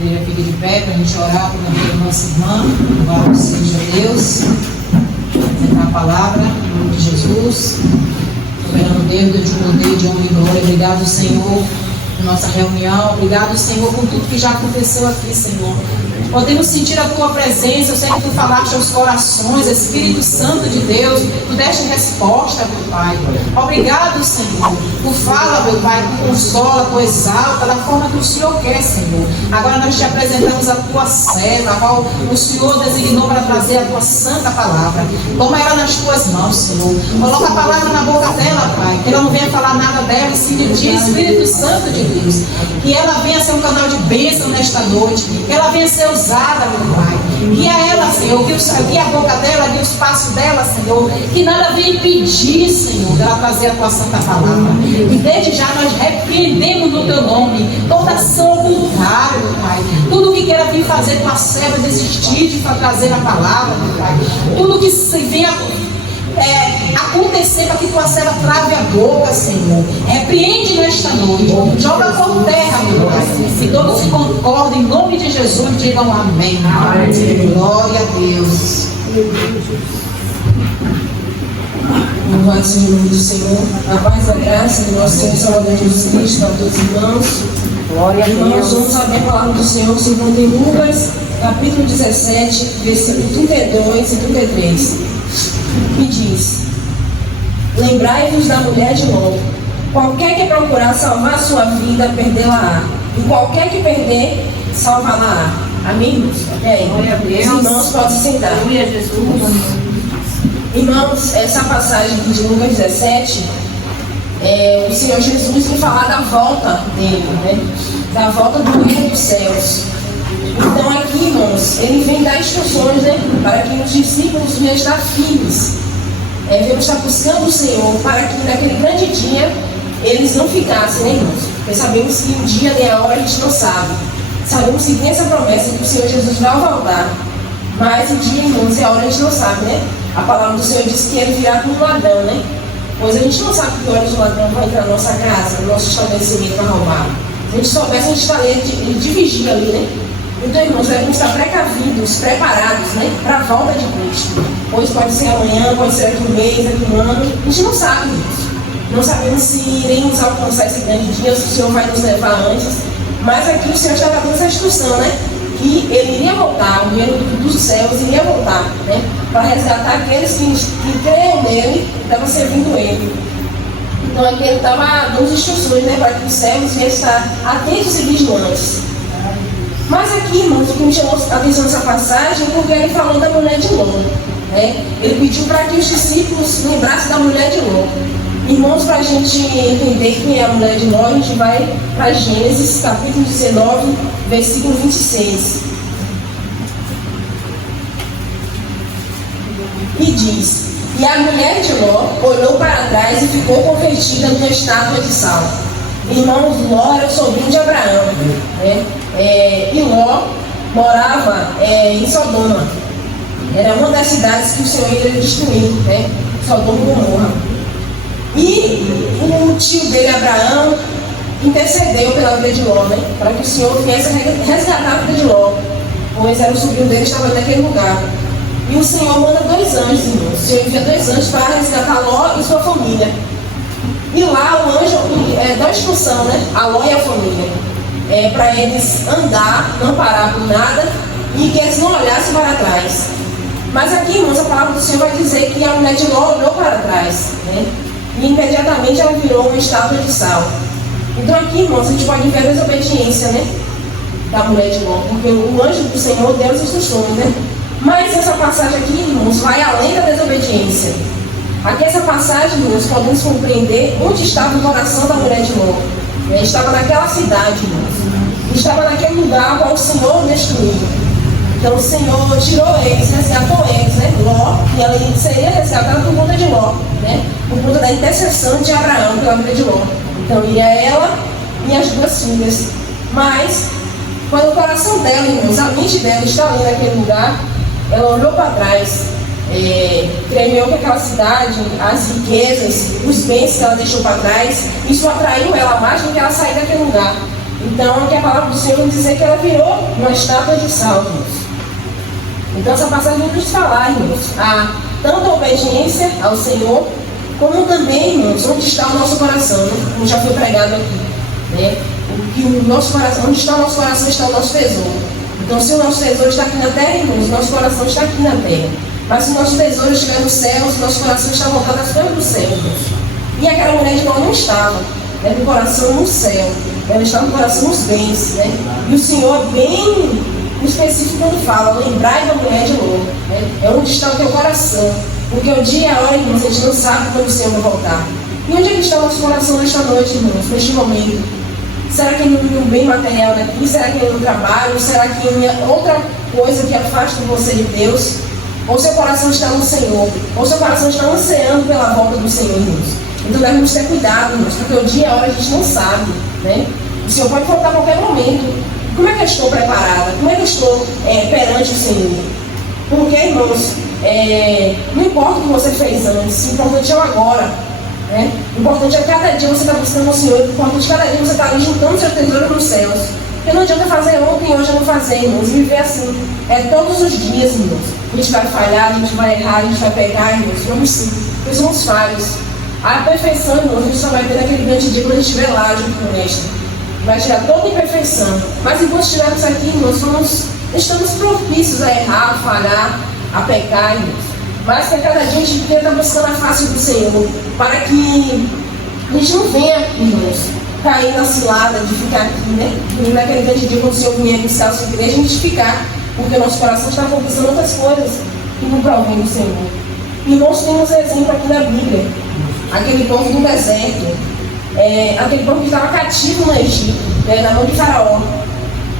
Queria pedir de pé para a gente orar pela nossa irmã. Louvado seja Deus. Apresentar a palavra, em nome de Jesus. Soberano Deus, de poder, de honra e glória. Obrigado, Senhor, por nossa reunião. Obrigado, Senhor, por tudo que já aconteceu aqui, Senhor. Podemos sentir a Tua presença. Eu sei que Tu falaste aos corações, Espírito Santo de Deus. Tu deste resposta, meu Pai. Obrigado, Senhor. Tu fala, meu Pai, Tu consola, Tu exalta da forma que o Senhor quer, Senhor. Agora nós te apresentamos a Tua serva, a qual o Senhor designou para trazer a Tua santa palavra. Toma ela nas Tuas mãos, Senhor. Coloca a palavra na boca dela, Pai. Que ela não venha falar nada dela, sim de Ti, Espírito Santo de Deus. Que ela venha ser um canal de bênção nesta noite. Que ela venha ser usada, meu Pai. Guia ela, Senhor. Guia a boca dela, guia os passos dela, Senhor. Que nada venha impedir, Senhor, dela trazer a Tua santa palavra. E desde já nós repreendemos no Teu nome toda ação contrária, meu Pai. Tudo que queira vir fazer com a serva, desistir de trazer a palavra, meu Pai. Tudo que venha acontecer para que Tua serva trave a boca, Senhor. Repreende nesta noite. Joga por terra, meu Pai. Se todos se concordem, em nome de Jesus, digam amém. Amém. Glória a Deus. Louvado seja o nome do Senhor. A paz e a graça do nosso Senhor e Salvador Jesus Cristo para todos os irmãos. Glória a Deus. Irmãos, vamos abrir a palavra do Senhor segundo em Lucas, capítulo 17, versículo 32 e 33. Que diz: Lembrai-vos da mulher de Ló. Qualquer que procurar salvar a sua vida, perdê-la-á. E qualquer que perder, salvá-la-á. Amém, irmãos? Glória a Deus. Os irmãos podem se sentar. Glória a Jesus. Irmãos, essa passagem aqui de Lucas 17, o Senhor Jesus vai falar da volta dele, né? Da volta do reino dos céus. Então aqui, irmãos, ele vem dar instruções, né? Para que os discípulos venham estar firmes. Venham estar buscando o Senhor, para que naquele grande dia eles não ficassem, né, irmãos? Porque sabemos que o dia nem a hora a gente não sabe. Sabemos que tem essa promessa que o Senhor Jesus vai voltar. Mas o dia, irmãos, e a hora a gente não sabe, né? A palavra do Senhor diz que ele virá como um ladrão, né? Pois a gente não sabe que horas o ladrão vai entrar na nossa casa, no nosso estabelecimento para roubar. Se a gente soubesse, a gente estaria de vigia ali, né? Então, irmãos, devemos estar precavidos, preparados, né? Para a volta de Cristo. Pois pode ser amanhã, pode ser aqui um mês, aqui um ano. A gente não sabe, irmãos. Não sabemos se iremos alcançar esse grande dia, se o Senhor vai nos levar antes. Mas aqui o Senhor está dando essa instrução, né? Que ele iria voltar, o reino dos céus iria voltar, né? Para resgatar aqueles que creem nele, estavam servindo ele. Então aqui ele estava dando instruções, né? Para que os céus iam estar atentos e vigilantes. Mas aqui, irmãos, o que me chamou a atenção nessa passagem é porque ele falou da mulher de Ló, né? Ele pediu para que os discípulos lembrassem da mulher de Ló. Irmãos, para a gente entender quem é a mulher de Ló, a gente vai para Gênesis, capítulo 19, versículo 26. E diz: E a mulher de Ló olhou para trás e ficou convertida numa estátua de sal. Irmãos, Ló era o sobrinho de Abraão, né? E Ló morava em Sodoma. Era uma das cidades que o Senhor ia destruir, né? Sodoma e Gomorra. E o tio dele, Abraão, intercedeu pela vida de Ló, né? Para que o Senhor viesse resgatar a vida de Ló, pois era o sobrinho dele que estava naquele lugar. E o Senhor manda 2 anjos, irmãos. O Senhor envia 2 anjos para resgatar Ló e sua família. E lá o anjo dá instrução, né? A Ló e a família. Para eles andar, não parar por nada, e que eles não olhassem para trás. Mas aqui, irmãos, a palavra do Senhor vai dizer que a mulher de Ló olhou para trás, né? E imediatamente ela virou uma estátua de sal. Então aqui, irmãos, a gente pode ver a desobediência, né? Da mulher de Ló, porque o anjo do Senhor deu as instruções, né? Mas essa passagem aqui, irmãos, vai além da desobediência. Aqui essa passagem, irmãos, podemos compreender onde estava o coração da mulher de Ló. Estava naquela cidade, irmãos. Estava naquele lugar qual o Senhor destruiu. Então o Senhor tirou eles, resgatou eles, né? Ló, e ela seria resgatada por conta de Ló, né? Por conta da intercessão de Abraão pela vida de Ló. Então iria ela e as 2 filhas. Mas, quando o coração dela, irmãos, a mente dela está ali naquele lugar, ela olhou para trás, creio que aquela cidade, as riquezas, os bens que ela deixou para trás, isso atraiu ela mais do que ela sair daquele lugar. Então, aqui a palavra do Senhor vai dizer que ela virou uma estátua de sal, irmãos. Então, essa passagem vai nos falar, irmãos, a tanta obediência ao Senhor, como também, irmãos, onde está o nosso coração, né? Como já foi pregado aqui, né? O nosso coração, onde está o nosso coração, está o nosso tesouro. Então, se o nosso tesouro está aqui na terra, irmãos, o nosso coração está aqui na terra. Mas se o nosso tesouro estiver no céu, o nosso coração está voltado às coisas do céu, irmãos. E aquela mulher de Ló não estava, né, no coração no céu, ela estava no coração nos bens, né? E o Senhor, bem específico, quando fala, lembrai da mulher de Ló, né? É onde está o teu coração. Porque o dia e a hora, irmãos, a gente não sabe quando o Senhor vai voltar. E onde é que está o nosso coração nesta noite, irmãos, neste momento? Será que em um bem material daqui? Será que em um trabalho? Será que em outra coisa que afasta você de Deus? Ou seu coração está no Senhor? Ou seu coração está ansiando pela volta do Senhor, irmãos? Então devemos ter cuidado, irmãos, porque o dia e a hora a gente não sabe, né? O Senhor pode voltar a qualquer momento. Como é que eu estou preparada? Como é que eu estou perante o Senhor? Porque, irmãos, não importa o que você fez antes, o importante é o agora. Né? O importante é cada dia você estar buscando o Senhor, o importante é cada dia você estar ali juntando seu tesouro nos céus. Porque não adianta fazer ontem e hoje eu não fazer, irmãos. Viver assim todos os dias, irmãos. A gente vai falhar, a gente vai errar, a gente vai pecar, irmãos. Vamos sim, porque somos falhos. A perfeição, irmãos, a gente só vai ter naquele grande dia quando a gente estiver lá junto com o Mestre. Vai tirar toda a imperfeição. Mas enquanto estivermos aqui, irmãos, estamos propícios a errar, a falhar, a pecar, irmãos. Mas que a cada dia a gente tenta buscando a face do Senhor, para que a gente não venha, irmãos, cair na cilada de ficar aqui, né? E naquele grande dia, quando o Senhor vier buscar a sua igreja, a gente ficar, porque o nosso coração está conquistando outras coisas que não provém do Senhor. E nós temos exemplo aqui na Bíblia, aquele povo do deserto, aquele povo que estava cativo no Egito, na mão de Faraó.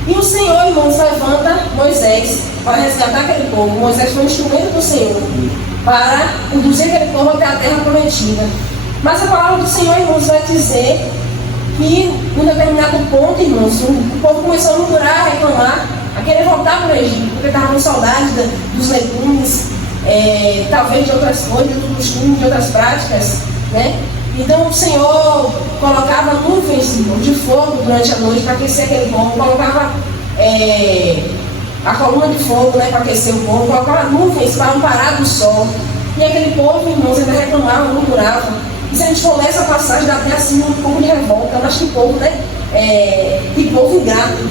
E o Senhor, irmãos, levanta Moisés para resgatar aquele povo. Moisés foi um instrumento do Senhor para conduzir aquele povo até a terra prometida. Mas a palavra do Senhor, irmãos, vai dizer que em um determinado ponto, irmãos, o povo começou a murmurar, a reclamar, a querer voltar para o Egito, porque estava com saudade dos legumes, talvez de outras coisas, do costume, de outras práticas, né? Então o Senhor colocava nuvens, irmão, de fogo durante a noite para aquecer aquele povo, colocava a coluna de fogo, né, para aquecer o povo, colocava nuvens para amparar do sol. E aquele povo, irmãos, ainda reclamava, murmurava. E se a gente for ler essa passagem, dá até assim um pouco de revolta, mas que povo, né? Que povo ingrato.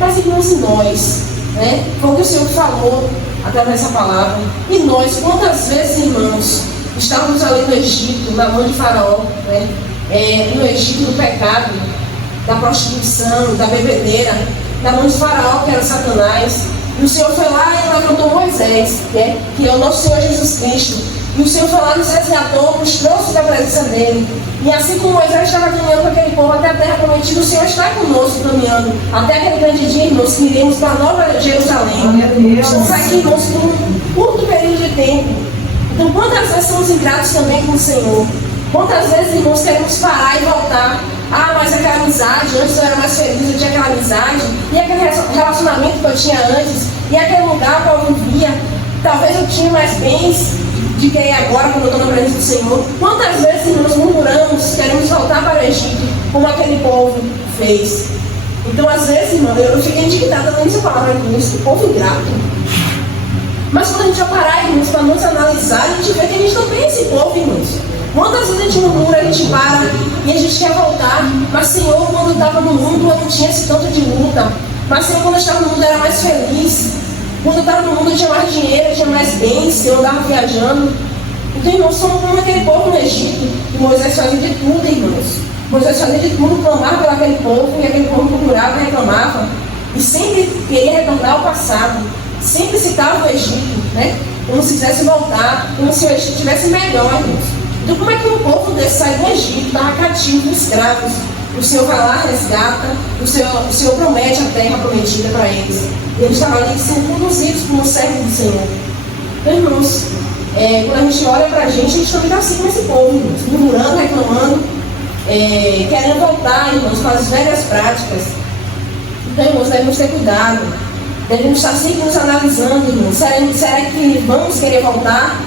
Mas irmãos, e nós, né? Foi o que o Senhor falou através dessa palavra. E nós, quantas vezes, irmãos, estávamos ali no Egito, na mão de Faraó, né? No Egito, do pecado, da prostituição, da bebedeira, na mão de Faraó, que era Satanás. E o Senhor foi lá e levantou Moisés, né? Que é o nosso Senhor Jesus Cristo. E o Senhor foi lá, nos resgatou, nos trouxe da presença dele. E assim como Moisés estava caminhando com aquele povo até a terra prometida, o Senhor está conosco caminhando até aquele grande dia, irmãos, que iremos para a Nova Jerusalém. Estamos aqui, irmãos, por um curto período de tempo. Então, quantas vezes somos ingratos também com o Senhor? Quantas vezes, irmãos, queremos parar e voltar? Ah, mas aquela amizade, antes eu era mais feliz, eu tinha aquela amizade, e aquele relacionamento que eu tinha antes, e aquele lugar que eu vivia, talvez eu tinha mais bens de que é agora, quando eu estou na presença do Senhor. Quantas vezes, irmãos, murmuramos, queremos voltar para o Egito, como aquele povo fez? Então, às vezes, irmão, eu fiquei indignada com essa palavra com esse povo ingrato. Mas quando a gente vai parar, irmãos, para nos analisar, a gente vê que a gente também é esse povo, irmãos. Quantas vezes a gente murmura, a gente para e a gente quer voltar. Mas, Senhor, quando eu estava no mundo, eu não tinha esse tanto de luta. Mas, Senhor, quando eu estava no mundo, eu era mais feliz. Quando eu estava no mundo, eu tinha mais dinheiro, eu tinha mais bens, eu andava viajando. Então, irmãos, somos como aquele povo no Egito. E Moisés fazia de tudo, irmãos. Moisés fazia de tudo, clamava pelo aquele povo, e aquele povo murmurava e reclamava. E sempre queria retornar ao passado. Sempre citava o Egito, né? Como se quisesse voltar, como se o Egito estivesse melhor, irmãos. Então, como é que um povo desse sai do Egito, estava cativo, escravos? O Senhor vai lá, resgata, o Senhor promete a terra prometida para eles. E eles estavam ali sendo conduzidos como servos do Senhor. Então, irmãos, quando a gente olha para a gente também está assim com esse povo, irmãos, murmurando, reclamando, querendo voltar, irmãos, para as velhas práticas. Então, irmãos, devemos ter cuidado. Devemos estar sempre nos analisando, irmãos. Será que vamos querer voltar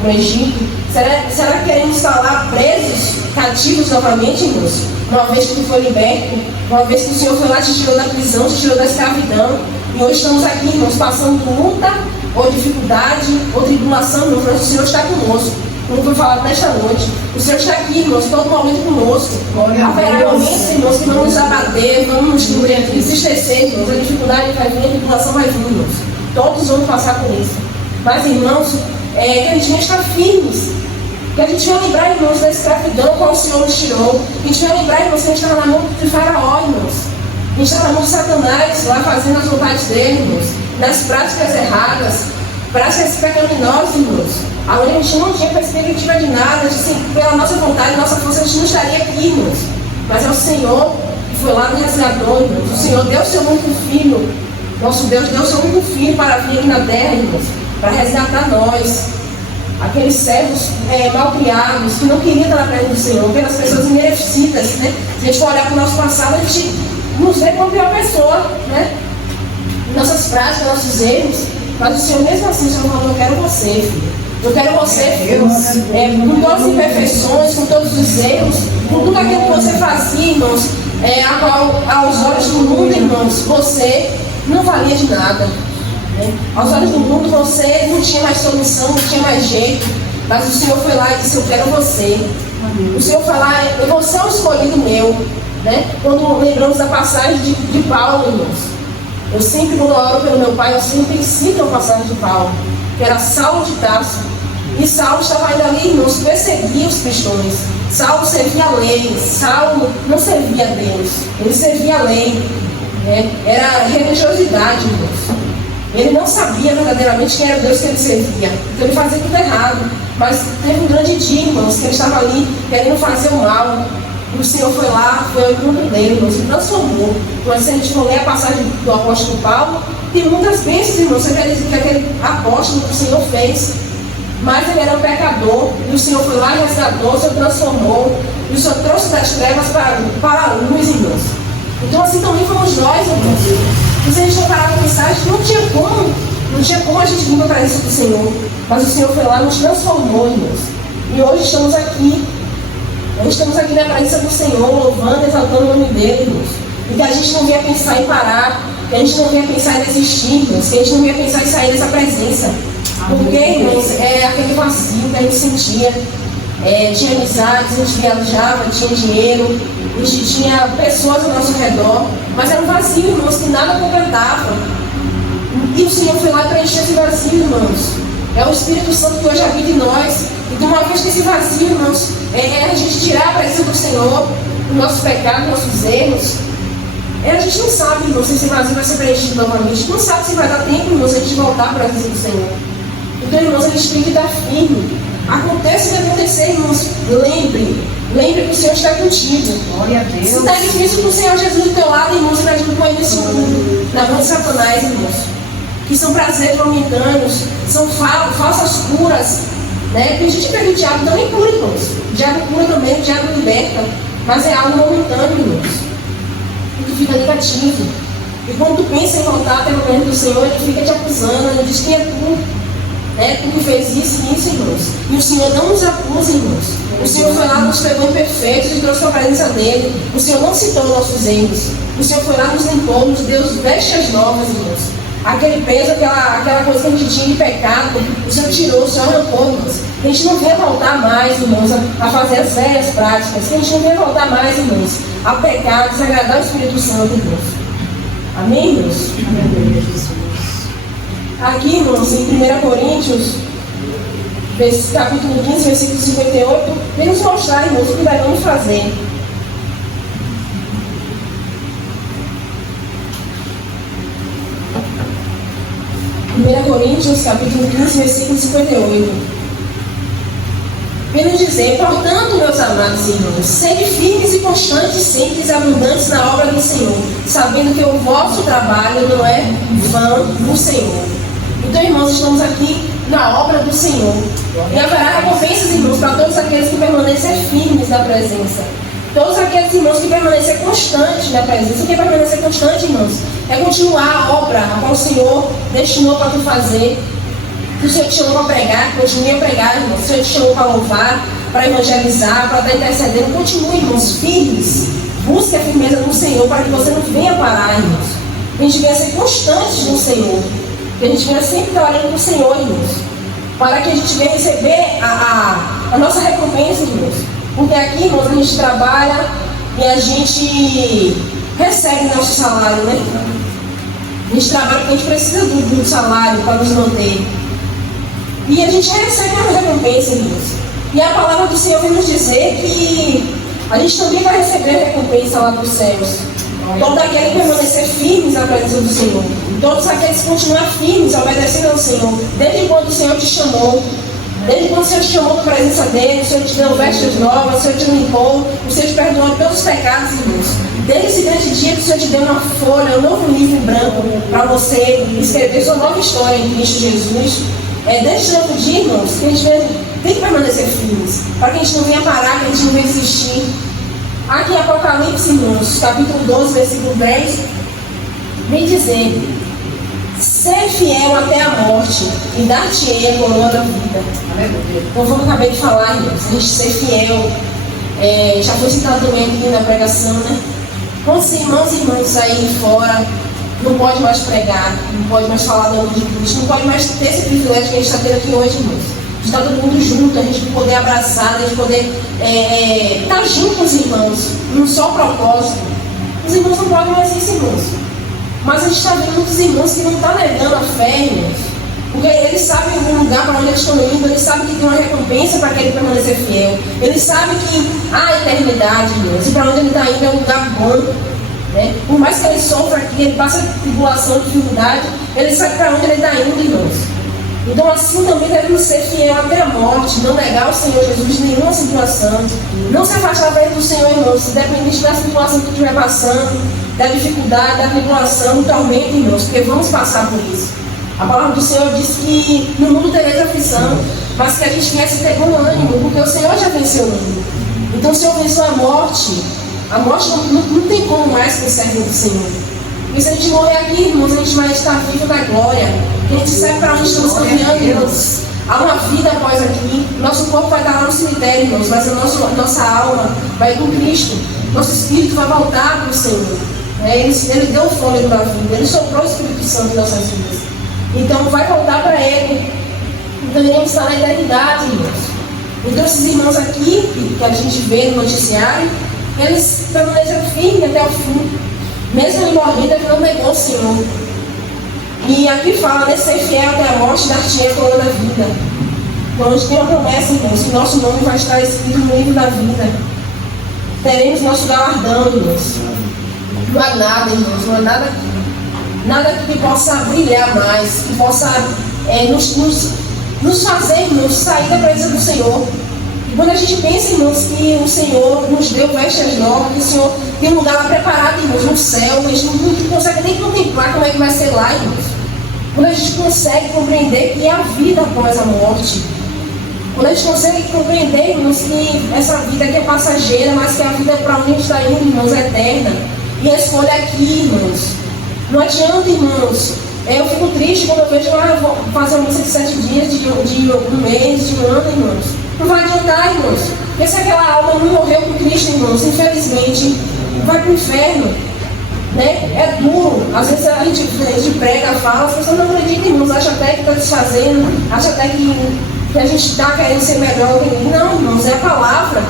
para o Egito? Será que queremos estar lá presos, cativos novamente, irmãos? uma vez que tu foi liberto, uma vez que o Senhor foi lá, te tirou da prisão, te tirou da escravidão. E hoje estamos aqui, irmãos, passando por luta, ou dificuldade, ou tribulação, irmãos, mas o Senhor está conosco. Como foi falado nesta noite, o Senhor está aqui, irmãos, todo momento conosco. Haverá momentos, irmãos, que vamos nos abater, vamos nos entristecer, irmãos. A dificuldade vai vir, a tribulação vai vir, irmãos. Todos vamos passar por isso. Mas, irmãos, que a gente venha estar firmes. Que a gente venha lembrar, irmãos, da escravidão qual o Senhor nos tirou. Que a gente venha lembrar, irmãos, que a gente estava na mão de Faraó, irmãos. A gente estava na mão de Satanás, lá fazendo as vontades dele, irmãos. Nas práticas erradas, práticas pecaminosas, irmãos. Aonde a gente não tinha perspectiva de nada, pela nossa vontade, nossa força, a gente não estaria aqui, irmãos. Mas é o Senhor que foi lá no resgatou, irmãos. O Senhor deu o seu único filho. Nosso Deus deu o seu único filho para vir aqui na terra, irmãos, para resgatar nós. Aqueles servos mal criados, que não queriam estar na presença do Senhor, aquelas pessoas merecidas, né? Se a gente for olhar para o nosso passado, a gente nos vê como pior pessoa, né? Nossas práticas, nossos erros, mas o Senhor mesmo assim, o Senhor falou, eu quero você, filho. Eu quero você, filho, com todas as imperfeições, com todos os erros, com tudo aquilo que você fazia, irmãos, a qual, aos olhos do mundo, irmãos, você não valia de nada. Aos olhos do mundo você não tinha mais solução, não tinha mais jeito, mas o Senhor foi lá e disse, eu quero você. O Senhor foi lá, você é um escolhido meu, né? Quando lembramos da passagem de Paulo, irmãos, eu sempre, quando eu oro pelo meu pai, eu sempre cito a passagem de Paulo, que era Saulo de Tarso, e Saulo estava ainda ali, irmãos, perseguia os cristãos. Saulo servia a lei, Saulo não servia a Deus, ele servia a lei, né? Era religiosidade, irmãos. Ele não sabia verdadeiramente quem era Deus que ele servia. Então ele fazia tudo errado. Mas teve um grande dia, irmãos, que ele estava ali querendo fazer o mal. E o Senhor foi lá, foi ao encontro dele, irmãos, e transformou. Mas se a gente for ler a passagem do apóstolo Paulo, tem muitas bênçãos, irmãos, que aquele apóstolo que o Senhor fez. Mas ele era um pecador. E o Senhor foi lá e resgatou, o Senhor transformou. E o Senhor trouxe das trevas para a luz, irmãos. Então assim também fomos nós, irmãos. E se a gente não parar para pensar, a gente não tinha como a gente vir para a presença do Senhor. Mas o Senhor foi lá e nos transformou, irmãos. E hoje estamos aqui. Nós estamos aqui na presença do Senhor, louvando, exaltando o nome dele, irmãos. E que a gente não venha pensar em parar, que a gente não venha pensar em desistir, irmãos, que a gente não venha pensar em sair dessa presença. Porque, irmãos, é aquele vazio que a gente sentia. Tinha amizades, a gente viajava, tinha dinheiro, a gente tinha pessoas ao nosso redor, mas era um vazio, irmãos, que nada completava. E o Senhor foi lá e preencheu esse vazio, irmãos. É o Espírito Santo que hoje habita em nós. E de uma vez que esse vazio, irmãos, a gente tirar a presença do Senhor, os nossos pecados, nossos erros, a gente não sabe, irmãos, se esse vazio vai ser preenchido novamente. A gente não sabe se vai dar tempo, irmãos, a gente voltar para a presença do Senhor. Então, irmãos, a gente tem que estar firme. Acontece o que acontecer, irmãos, lembre que o Senhor está contigo. Glória a Deus. Se está difícil com o Senhor Jesus do teu lado, irmãos, imagina com ele nesse mundo, na mão de Satanás, irmãos, que são prazeres momentâneos, são falsas curas, né? Tem gente que pega o diabo, também cura, irmãos. O diabo cura também, o diabo liberta, mas é algo momentâneo, irmãos, e tu fica negativo. E quando tu pensa em voltar até o reino do Senhor, ele fica te acusando, ele diz que é tu. Tu que fez isso, irmãos. E o Senhor não nos acusa, irmãos. O Senhor foi lá, nos pegou imperfeitos e trouxe a presença dele. O Senhor não citou nossos erros. O Senhor foi lá, nos limpou, nos deu vestes novas, irmãos. Aquele peso, aquela coisa que a gente tinha de pecado, o Senhor tirou, o Senhor arrancou, irmãos. Que a gente não venha voltar mais, irmãos, a fazer as velhas práticas. Que a gente não venha voltar mais, irmãos, a pecar, a desagradar o Espírito Santo, irmãos. Amém, irmãos? Amém, Jesus. Aqui, irmãos, em 1 Coríntios, capítulo 15, versículo 58, vem nos mostrar, irmãos, o que devemos fazer. Coríntios, capítulo 15, versículo 58. Vem nos dizer, portanto, meus amados irmãos, sede firmes e constantes, sempre abundantes na obra do Senhor, sabendo que o vosso trabalho não é vão no Senhor. Então, irmãos, estamos aqui na obra do Senhor. E haverá recompensas, irmãos, para todos aqueles que permanecerem firmes na presença. Todos aqueles irmãos que permanecerem constantes na presença. O que é permanecer constante, irmãos? É continuar a obra a qual o Senhor destinou para tu fazer. Que o Senhor te chamou para pregar, continue a pregar, irmãos. O Senhor te chamou para louvar, para evangelizar, para estar intercedendo. Continue, irmãos, firmes. Busque a firmeza no Senhor para que você não venha parar, irmãos. Que a gente venha ser constantes no Senhor. Que a gente venha sempre estar olhando para o Senhor, irmãos. Para que a gente venha receber a nossa recompensa, irmãos. Porque aqui, irmãos, a gente trabalha e a gente recebe nosso salário, né? A gente trabalha porque a gente precisa do salário para nos manter. E a gente recebe uma recompensa, irmãos. E a palavra do Senhor vem nos dizer que a gente também vai receber a recompensa lá dos céus. Todos aqueles que permanecer firmes na presença do Senhor. Todos aqueles que continuar firmes, obedecendo ao Senhor. Desde quando o Senhor te chamou. Desde quando o Senhor te chamou para a presença dele, o Senhor te deu vestes novas, o Senhor te limpou, o Senhor te perdoou todos os pecados, irmãos. Desde esse grande dia que o Senhor te deu uma folha, um novo livro em branco, para você escrever sua nova história em Cristo Jesus. Desde esse novo dia, irmãos, que a gente tem que permanecer firmes, para que a gente não venha parar, que a gente não venha desistir. Aqui em Apocalipse, irmãos, capítulo 12, versículo 10, vem dizer: ser fiel até a morte e dar-te-ei a coroa da vida. Então, como eu acabei de falar, irmãos, a gente ser fiel, já foi citado também aqui na pregação, né? Quantos irmãos e irmãs saírem fora, não pode mais pregar, não pode mais falar do nome de Cristo, não pode mais ter esse privilégio que a gente está tendo aqui hoje, irmãos. De estar todo mundo junto, a gente poder abraçar, a gente poder estar junto com os irmãos, num só propósito. Os irmãos não podem mais isso, irmãos. Mas a gente está vendo muitos irmãos que não estão negando a fé, irmãos. Porque eles sabem o lugar para onde eles estão indo, eles sabem que tem uma recompensa para aquele permanecer fiel. Eles sabem que há eternidade, irmãos, e para onde ele está indo é um lugar bom. Né? Por mais que ele sofra aqui, ele passa tribulação, dificuldade, ele sabe para onde ele está indo, irmãos. Então assim também devemos ser fiel até a morte, não negar o Senhor Jesus em nenhuma situação, não se afastar da do Senhor, irmãos, independente da situação que estiver passando, da dificuldade, da tribulação, do tormento, irmãos, porque vamos passar por isso. A palavra do Senhor diz que no mundo tereis aflição, mas que a gente viesse ter bom ânimo, porque o Senhor já venceu o mundo. Então o Senhor venceu a morte não tem como mais que o servo do Senhor. E se a gente morrer aqui, irmãos, a gente vai estar vivo na glória. A gente sabe para onde estamos caminhando, irmãos. Há uma vida após aqui. Nosso corpo vai estar lá no cemitério, irmãos, mas a nossa alma vai com Cristo. Nosso espírito vai voltar para o Senhor. Ele deu o fôlego da vida, Ele soprou o Espírito Santo em nossas vidas. Então vai voltar para Ele. Então iremos estar na eternidade, irmãos. Então esses irmãos aqui, que a gente vê no noticiário, eles permaneceram firmes até o fim. Mesmo ele morrendo, ele não negou o Senhor. E aqui fala, né, ser fiel até a morte, dar-te-ei a coroa da vida. Então a gente tem uma promessa, irmãos, que nosso nome vai estar escrito no livro da vida. Teremos nosso galardão, irmãos. Não há nada, irmãos, não há nada que possa brilhar mais, que possa nos fazer, irmãos, sair da presença do Senhor. E quando a gente pensa, irmãos, que o Senhor nos deu vestes novas, que o Senhor tem um lugar lá preparado, irmãos, no céu, a gente não consegue nem contemplar como é que vai ser lá, irmãos. Quando a gente consegue compreender que é a vida após a morte, quando a gente consegue compreender, irmãos, que essa vida aqui é passageira, mas que a vida para onde a gente está indo, irmãos, é eterna. E a escolha aqui, irmãos. Não adianta, irmãos. Eu fico triste quando eu vejo, vou fazer uma missa de 7 dias, de um mês, de um ano, irmãos. Não vai adiantar, irmãos. Porque se aquela alma não morreu com Cristo, irmãos, infelizmente, vai para o inferno. Né? É duro. Às vezes a gente prega, fala, as pessoas não acreditam, irmãos. Acha até que está desfazendo, acha até que a gente está querendo ser melhor. Não, irmãos, é a palavra.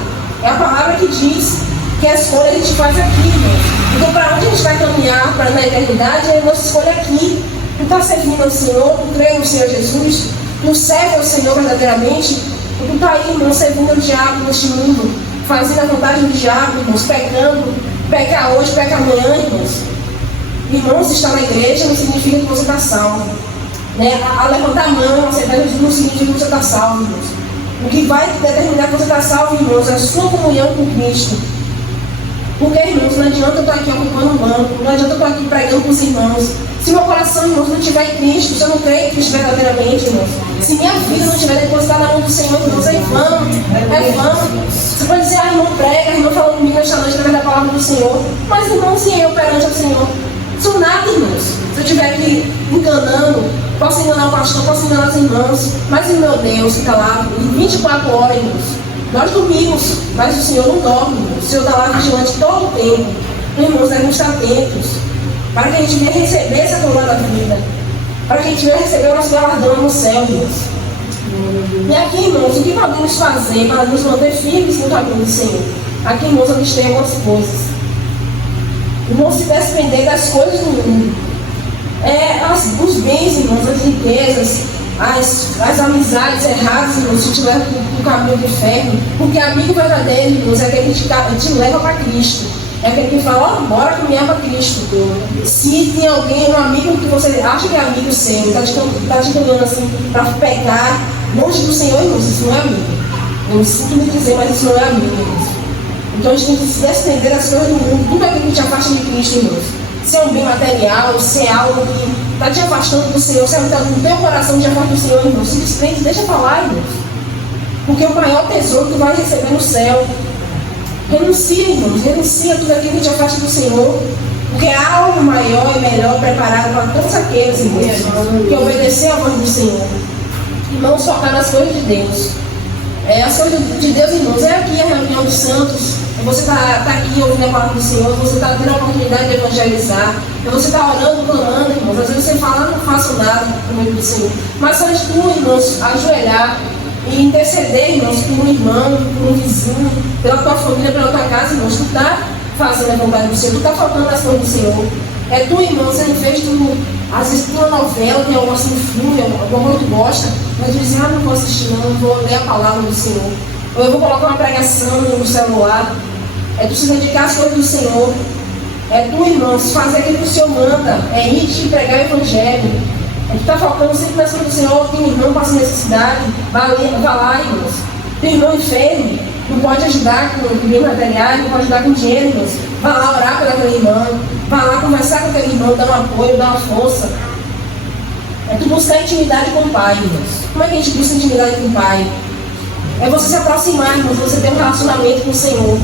É a palavra que diz que a escolha a gente faz aqui, irmãos. Então, para onde a gente vai caminhar para na eternidade, é a nossa escolha aqui. Tu está servindo ao Senhor, tu crê no Senhor Jesus, tu serve ao Senhor verdadeiramente, tu está aí, irmão, servindo o diabo neste mundo, fazendo a vontade do diabo, irmãos, pecando, peca hoje, peca amanhã, irmãos. Irmãos, estar na igreja não significa que você está salvo. Né? A levantar a mão, aceitar Jesus não significa que você está salvo, irmãos. O que vai determinar que você está salvo, irmãos, é a sua comunhão com Cristo. Porque, irmãos, não adianta eu estar aqui ocupando um banco, não adianta eu estar aqui pregando com os irmãos. Se meu coração, irmãos, não estiver em Cristo, se eu não creio em Cristo verdadeiramente, irmãos, se minha vida não estiver depositada na mão do Senhor, irmãos, é vão. Você pode dizer, irmão, prega, irmão, falou comigo esta noite através da palavra do Senhor. Mas, irmãos, e eu perante ao Senhor? Sou nada, irmãos. Se eu estiver aqui enganando, posso enganar o pastor, posso enganar os irmãos, mas o meu Deus fica lá 24 horas, irmãos. Nós dormimos, mas o Senhor não dorme. O Senhor está lá vigilante todo o tempo. Irmãos, devemos estar atentos para que a gente venha receber essa coroa da vida, para que a gente venha receber o nosso galardão no céu, irmãos. E aqui, irmãos, o que podemos fazer para nos manter firmes no caminho do Senhor? Aqui, irmãos, eu listei algumas coisas. Não se despender das coisas do mundo. Os bens, irmãos, as riquezas, as amizades erradas, irmãos, se tiver no caminho do inferno. Porque amigo verdadeiro, irmãos, é aquele que te leva para Cristo. É aquele que fala, bora caminhar para Cristo. Se tem alguém, um amigo que você acha que é amigo seu, está te enganando assim, para pecar longe do Senhor, irmãos, isso não é amigo. Eu sinto me dizer, mas isso não é amigo, irmãos. Então a gente tem que se desprender das coisas do mundo, tudo aquilo que te afasta de Cristo, irmãos. Se é um bem material, se é algo que está te afastando do Senhor, se é algo no teu coração te afasta do Senhor, irmãos, se desprende, deixa falar, irmãos. Porque o maior tesouro que tu vai receber no céu. Renuncia, irmãos, renuncia tudo aquilo que te afasta do Senhor. Porque há algo maior e melhor preparado para todos aqueles, irmãos, que obedecer à voz do Senhor. Irmãos, focar nas coisas de Deus. As coisas de Deus, irmãos, é aqui a reunião dos santos. Você está aqui ouvindo a palavra do Senhor, você está tendo a oportunidade de evangelizar, você está orando, clamando, irmãos. Às vezes você fala, não faço nada no meio do Senhor. Mas só de tu, irmãos, ajoelhar e interceder, irmãos, por um irmão, por um vizinho, pela tua família, pela tua casa, irmãos. Tu está fazendo a vontade do Senhor, tu está faltando as coisas do Senhor. É tu, irmão, você não fez tu, às vezes uma novela, tem algo assim no filme, alguma coisa que tu gosta, mas tu diz, não vou assistir não, vou ler a palavra do Senhor. Ou eu vou colocar uma pregação no celular. É tu se dedicar às coisas do Senhor. É tu, irmãos, fazer aquilo que o Senhor manda. É ir te pregar o Evangelho. É tu está faltando sempre nas coisas do Senhor. Tem um irmão passando necessidade. Vá lá, irmãos. Tem irmão enfermo. Não pode ajudar com bem material, não pode ajudar com dinheiro, irmãos. Vá lá orar por aquele irmão. Vá lá conversar com aquele irmão, dar um apoio, dar uma força. É tu buscar intimidade com o Pai, irmãos. Como é que a gente busca intimidade com o Pai? É você se aproximar, irmãos, você ter um relacionamento com o Senhor.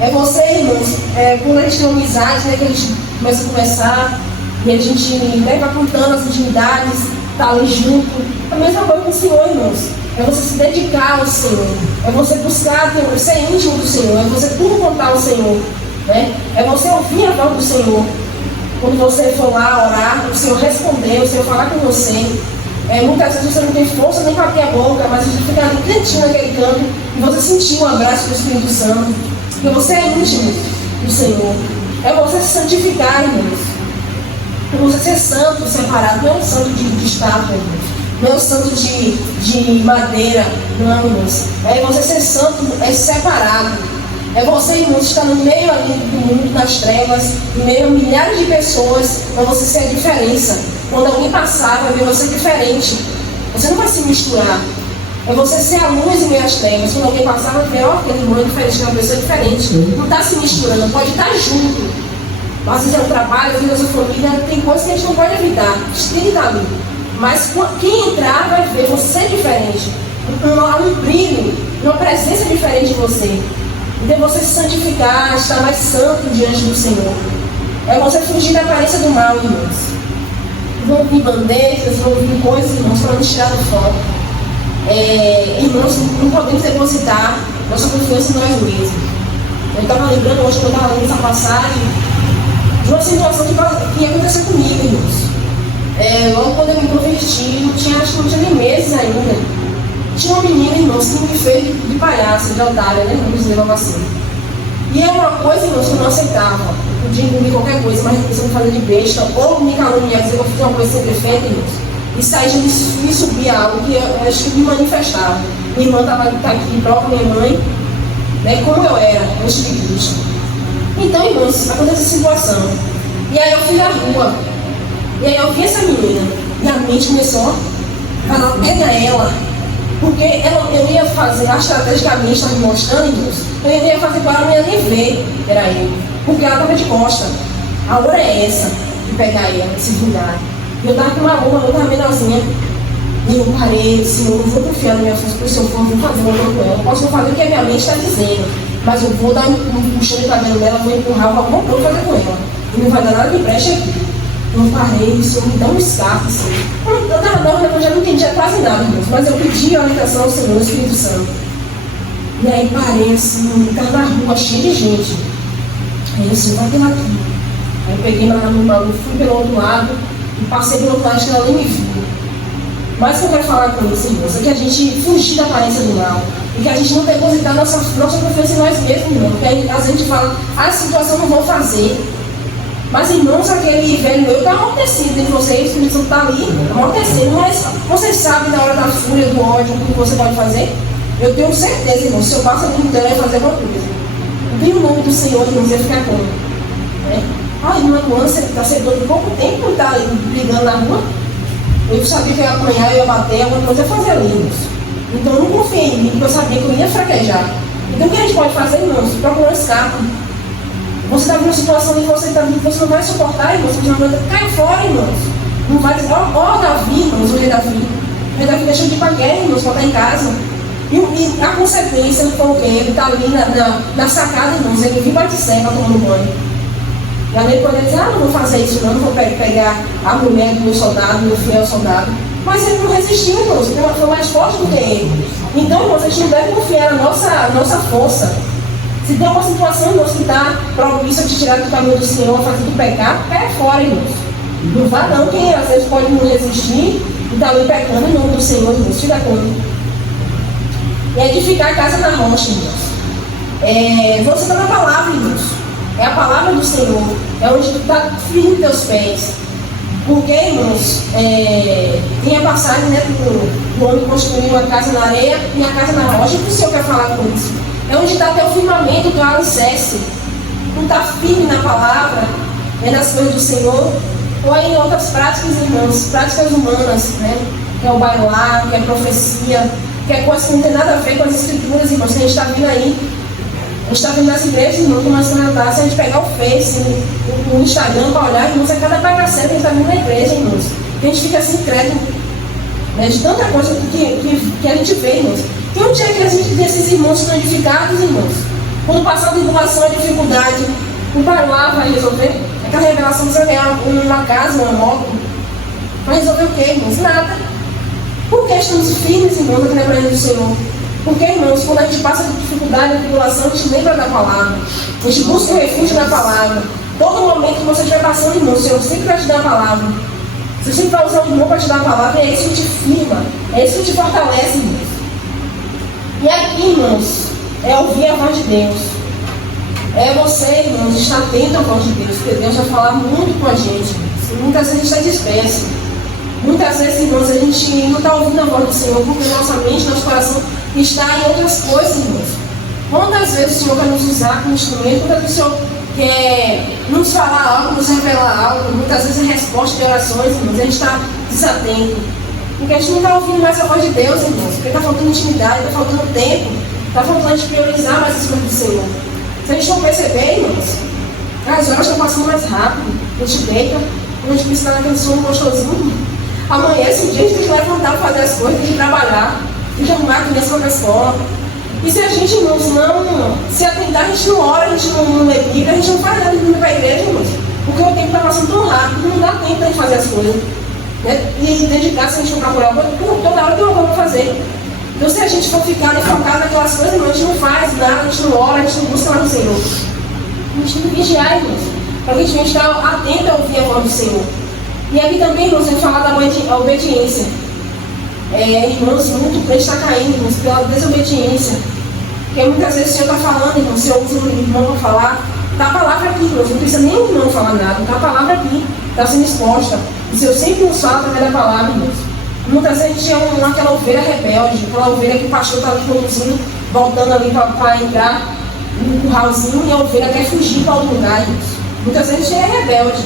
É você, irmãos, quando a gente tem uma amizade, né, que a gente começa a conversar e a gente vai contando as intimidades, tá ali junto. A mesma coisa com o Senhor, irmãos. É você se dedicar ao Senhor. É você buscar ser íntimo do Senhor. É você tudo contar ao Senhor. Né? É você ouvir a voz do Senhor. Quando você for lá orar, o Senhor responder, o Senhor falar com você. Muitas vezes você não tem força nem para abrir a boca, mas você fica ali quietinho naquele canto e você sentir o abraço do Espírito Santo. Porque você é íntimo do Senhor. É você se santificar, irmãos. É você ser santo, separado. Não é um santo de estátua, irmãos. Não é um santo de madeira, não, irmãos. É você ser santo, separado. É você, irmãos, estar no meio ali do mundo, das trevas, no meio de milhares de pessoas, para você ser a diferença. Quando alguém passar, vai ver você diferente. Você não vai se misturar. É você ser a luz em meio às trevas. Quando alguém passar, vai ver, aquele irmão é diferente, é uma pessoa diferente. Não está se misturando, pode estar junto. Às vezes é um trabalho, às vezes é a sua família, tem coisas que a gente não pode evitar. A gente tem que estar ali. Mas quem entrar vai ver você diferente. Um brilho, uma presença diferente de você. Então você se santificar, estar mais santo diante do Senhor. É você fugir da aparência do mal, irmãos. Vão vir bandeiras, vão vir coisas, irmãos, para nos tirar do foco. Irmãos, não podemos depositar nossa confiança em nós mesmos. Eu estava lembrando hoje, quando eu estava lendo essa passagem, de uma situação que ia acontecer comigo, irmãos. Logo quando eu me converti, acho que não tinha nem meses ainda. Tinha uma menina, irmãos, que me fez de palhaça, de otária, né? Vamos levar assim. E era uma coisa, irmãos, que eu não aceitava. Eu podia engolir qualquer coisa, mas eu precisava fazer de besta, ou me caluniar, dizer que eu fiz uma coisa sem ter feito, irmãos. Isso aí já me subia algo que eu acho que me manifestava. Minha irmã estava aqui, própria minha mãe, né? Como eu era, antes de Cristo. Então, irmãos, aconteceu essa situação. E aí eu fui na rua. E aí eu vi essa menina. E a mente começou a falar, pega ela. Porque eu ia fazer, a estratégia que a minha estava me mostrando, irmãos, eu ia fazer com ela, não ia nem ver, era eu. Porque ela estava de costa. A hora é essa, de pegar ela, de se vingar. E eu estava com uma roupa, eu estava menorzinha. E eu parei, disse, eu não vou confiar na minha força, porque se eu for, eu vou fazer uma coisa com ela. Eu posso fazer o que a minha mente está dizendo, mas eu vou dar um puxão de cabelo dela, vou empurrar, vou alguma coisa fazer com ela. E não vai dar nada que preste aqui. Eu parei, o Senhor me dá um escape, assim. Eu estava dando, eu já não entendia quase nada, irmãos, mas eu pedi a orientação ao Senhor, ao Espírito Santo. E aí parei assim, tá na rua cheio de gente. Aí eu disse, vai pela aqui. Aí eu peguei no bagulho, fui pelo outro lado e passei pelo outro lado, acho que ela nem me viu. Mas o que eu quero falar com isso, irmãos, é que a gente fugir da aparência do mal. E que a gente não depositar nossa confiança em nós mesmos, irmão. Porque aí, às vezes a gente fala, a situação não vou fazer. Mas, irmãos, aquele velho eu está amortecido em você, o Espírito Santo está ali, amortecendo. Mas vocês sabem, na hora da fúria, do ódio, o que você pode fazer? Eu tenho certeza, irmão, se eu passo ali no dela, eu ia fazer alguma coisa. Vi o nome do Senhor, irmãos, ia ficar como? Ah, irmã Luana, você está sendo de pouco tempo, está brigando na rua. Eu sabia que eu ia apanhar, eu ia bater, alguma coisa ia fazer ali, irmãos. Então eu não confiei em mim, porque eu sabia que eu ia fraquejar. Então o que a gente pode fazer, irmãos? Procurar um escape. Você está vendo uma situação em que você está vendo que você não vai suportar, irmãos. Você não vai cair fora, irmãos. Não vai dizer, ó Davi, irmãos, o rei Davi. O rei Davi deixou de ir para a guerra, irmãos, para estar em casa. E a consequência foi o quê? Ele está ali na sacada, irmãos. Ele viu Batseba tomando banho. E aí ele poderia dizer, não vou fazer isso, não vou pegar a mulher do meu soldado, meu fiel soldado. Mas ele não resistiu, irmãos, porque foi mais forte do que ele. Então, irmãos, a gente não deve confiar na nossa força. Se tem uma situação, irmãos, que está propícia a te tirar do caminho do Senhor, a fazer tu pecar, pé fora, irmãos. Não vá não, quem às vezes pode não resistir e está ali pecando em nome do Senhor, irmãos, tira conta. E edificar a casa na rocha, irmãos. Você está na palavra, irmãos. É a palavra do Senhor. É onde tu está firme teus pés. Porque, irmãos, tem a passagem, né, do homem construir uma casa na areia e a casa na rocha. O que o Senhor quer falar com isso? É onde está teu firmamento, teu alicerce. Não está firme na palavra, nas coisas do Senhor. Ou em outras práticas, irmãos, práticas humanas, né? Que é o bailar, que é profecia, que é coisa que não tem nada a ver com as escrituras, irmãos, que a gente está vindo aí. A gente está vendo nas igrejas, irmãos, começando a andar. Se a gente pegar o Face, o Instagram para olhar, irmãos, é cada bagaceira que a gente está vindo na igreja, irmãos. Que a gente fica assim, crédito, né, de tanta coisa que a gente vê, irmãos. Tem um dia que a gente vê esses irmãos são edificados, irmãos. Quando passar a tribulação, a dificuldade, o Baruá vai resolver. Aquela revelação de você ganhar uma casa, uma moto. Vai resolver o quê, irmãos? Nada. Por que estamos firmes, irmãos, aqui na presença do Senhor? Porque, irmãos, quando a gente passa por dificuldade, tribulação, a gente lembra da palavra. A gente busca o refúgio na palavra. Todo momento que você estiver passando, irmão, o Senhor sempre vai te dar a palavra. Você sempre vai usar o irmão para te dar a palavra, e é isso que te firma. É isso que te fortalece, irmãos. E aqui, irmãos, é ouvir a voz de Deus. É você, irmãos, estar atento à voz de Deus, porque Deus vai falar muito com a gente, irmãos. E muitas vezes a gente está disperso. Muitas vezes, irmãos, a gente não está ouvindo a voz do Senhor, porque nossa mente, nosso coração está em outras coisas, irmãos. Quantas vezes o Senhor quer nos usar como instrumento, quantas vezes o Senhor quer nos falar algo, nos revelar algo, muitas vezes é resposta de orações, irmãos, a gente está desatento. Porque a gente não está ouvindo mais a voz de Deus, irmãos, porque está faltando intimidade, está faltando tempo, está faltando a gente priorizar mais as coisas do Senhor. Se a gente não perceber, irmãos, as horas estão passando mais rápido, a gente deita, quando a gente precisa daquele sono gostosinho, amanhece o dia, a gente tem que levantar para fazer as coisas, tem que trabalhar, tem que arrumar a criança para a escola. E se a gente, irmãos, não se atentar, a gente não ora, a gente não lê Bíblia, a gente não faz nada para a igreja, irmãos. Porque o tempo está passando tão rápido, não dá tempo de fazer as coisas. Né? E dedicar-se, a gente não procurar algo, toda hora tem uma coisa para fazer. Então, se a gente for ficar focado naquelas coisas, irmãos, a gente não faz nada, a gente não ora, a gente não busca lá no Senhor. A gente tem que vigiar, irmãos, para que a gente estar atento a ouvir a voz do Senhor. E aqui também, irmãos, eu vou falar da obediência. Irmãos, muito crente está caindo, irmãos, pela desobediência. Porque muitas vezes o Senhor está falando, irmãos, se eu uso o irmão para falar, está a palavra aqui, irmãos, não precisa nem o irmão falar nada, está a palavra aqui, está sendo exposta. E se eu sempre nos falo através da palavra, irmãos. Muitas vezes a gente é aquela ovelha rebelde, aquela ovelha que o pastor está ali conduzindo, voltando ali para entrar no curralzinho, e a ovelha quer fugir para outro lugar, irmãos. Muitas vezes a gente é rebelde.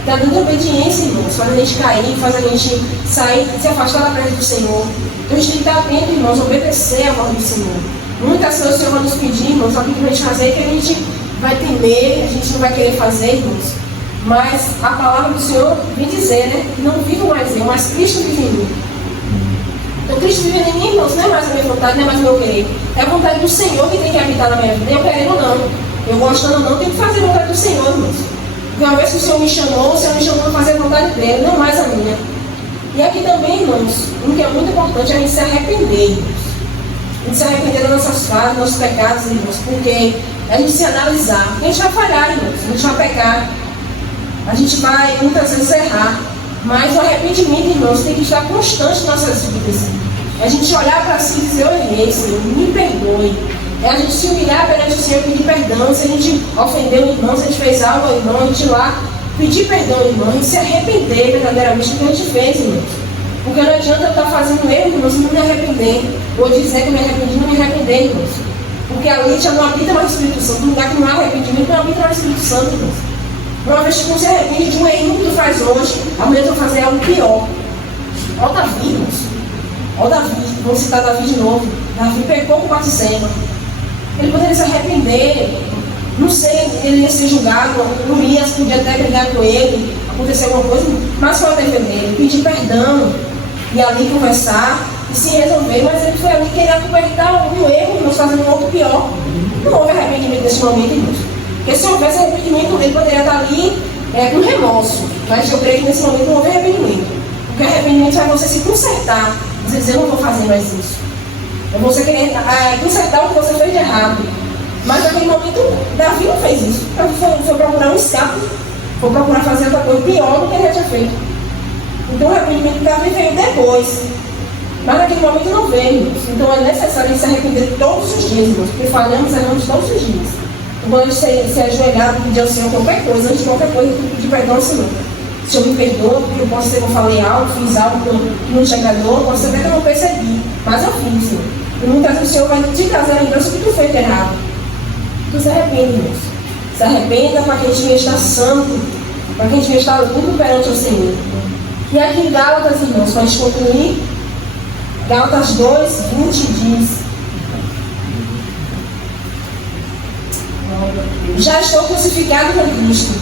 Está dando obediência, irmãos, faz a gente cair, faz a gente sair, se afastar da presença do Senhor. Então a gente tem que estar atento, irmãos, obedecer a voz do Senhor. Muitas coisas o Senhor vai nos pedir, irmãos, só que a gente fazer que a gente vai temer, a gente não vai querer fazer, irmãos. Mas a palavra do Senhor vem dizer, né? Não vivo mais eu, mas Cristo vive em mim. Então Cristo vive em mim, irmãos, não é mais a minha vontade, não é mais o meu querer. É a vontade do Senhor que tem que habitar na minha vida. Eu querendo ou não, eu gostando ou não, tenho que fazer a vontade do Senhor, irmãos. Porque uma vez que o Senhor me chamou para fazer a vontade dele, não mais a minha. E aqui também, irmãos, o que é muito importante é a gente se arrepender, irmãos. A gente se arrepender das nossas falhas, dos nossos pecados, irmãos, porque a gente se analisar, porque a gente vai falhar, irmãos, a gente vai pecar, a gente vai muitas vezes errar, mas o arrependimento, irmãos, tem que estar constante em nossas vidas. É a gente olhar para si e dizer: eu errei, Senhor, me perdoe. É a gente se humilhar perante o Senhor e pedir perdão. Se a gente ofendeu o irmão, se a gente fez algo ao irmão, a gente ir lá pedir perdão ao irmão e se arrepender verdadeiramente do que a gente fez, irmãos. Porque não adianta eu estar fazendo erro, irmãos, e não me arrepender. Ou dizer que eu me arrependi, não me arrepender, irmãos. Porque ali já não habita mais o Espírito Santo. No lugar que não há arrependimento, não habita mais o Espírito Santo, irmãos. Uma vez que você se arrepende de um erro que tu faz hoje, amanhã tu vai fazer algo pior. Olha o Davi, irmãos. Olha o Davi, vamos citar Davi de novo. Davi pecou com Batseba. Ele poderia se arrepender, não sei, ele ia ser julgado, Urias podia até brigar com ele, acontecer alguma coisa, mas foi defender, pedir perdão, e ali conversar e se resolver. Mas ele foi ali querer cobertar um erro, nos fazendo um outro pior. Não houve arrependimento nesse momento, irmãos. Porque se houvesse arrependimento, ele poderia estar ali com remorso. Mas eu creio que nesse momento não houve arrependimento. Porque arrependimento é você se consertar, dizer: eu não vou fazer mais isso. É você querer consertar o que você fez de errado. Mas naquele momento, Davi não fez isso. Davi foi procurar um escape, foi procurar fazer outra coisa pior do que ele já tinha feito. Então o arrependimento de Davi veio depois. Mas naquele momento não veio. Então é necessário se arrepender todos os dias, irmãos, porque falhamos e erramos todos os dias. Então quando a gente se ajoelhar e pedir ao Senhor qualquer coisa, antes de qualquer coisa, pedir perdão ao Senhor. Se eu me perdoa, porque eu posso ser que eu falei algo, fiz algo que não te agradou, pode ser até que eu não percebi, mas eu fiz, Senhor. E muitas vezes o Senhor vai te trazer a lembrança que tu fez de errado. Tu se arrepende, irmãos. Se arrependa para que a gente venha estar santo, para que a gente venha estar limpo perante o Senhor. E aqui em Gálatas, irmãos, para a gente concluir, Gálatas 2, 20 diz: já estou crucificado com Cristo,